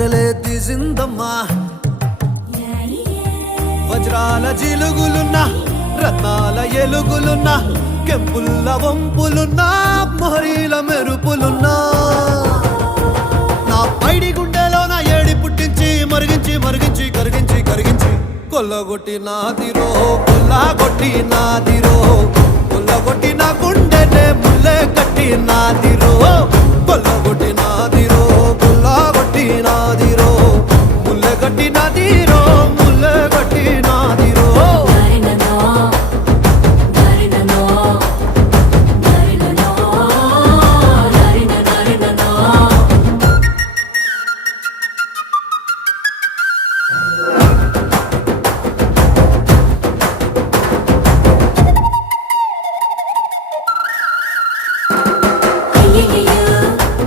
తెరలే తీసిందమ్మా వజ్రాల జిలుగులున్నా రత్నాల ఎలుగులున్నా కెంపుల్ల వంపులున్నా మొహరీల మెరుపులున్నా నా పైడి గుండెలో నా ఏడి పుట్టించి మరిగించి మరిగించి కరిగించి కరిగించి కొల్లగొట్టి నాదిరో కొల్లగొట్టి నాదిరో కొల్లగొట్టి నా గుండెనే ముల్లే కట్టి నాదిరో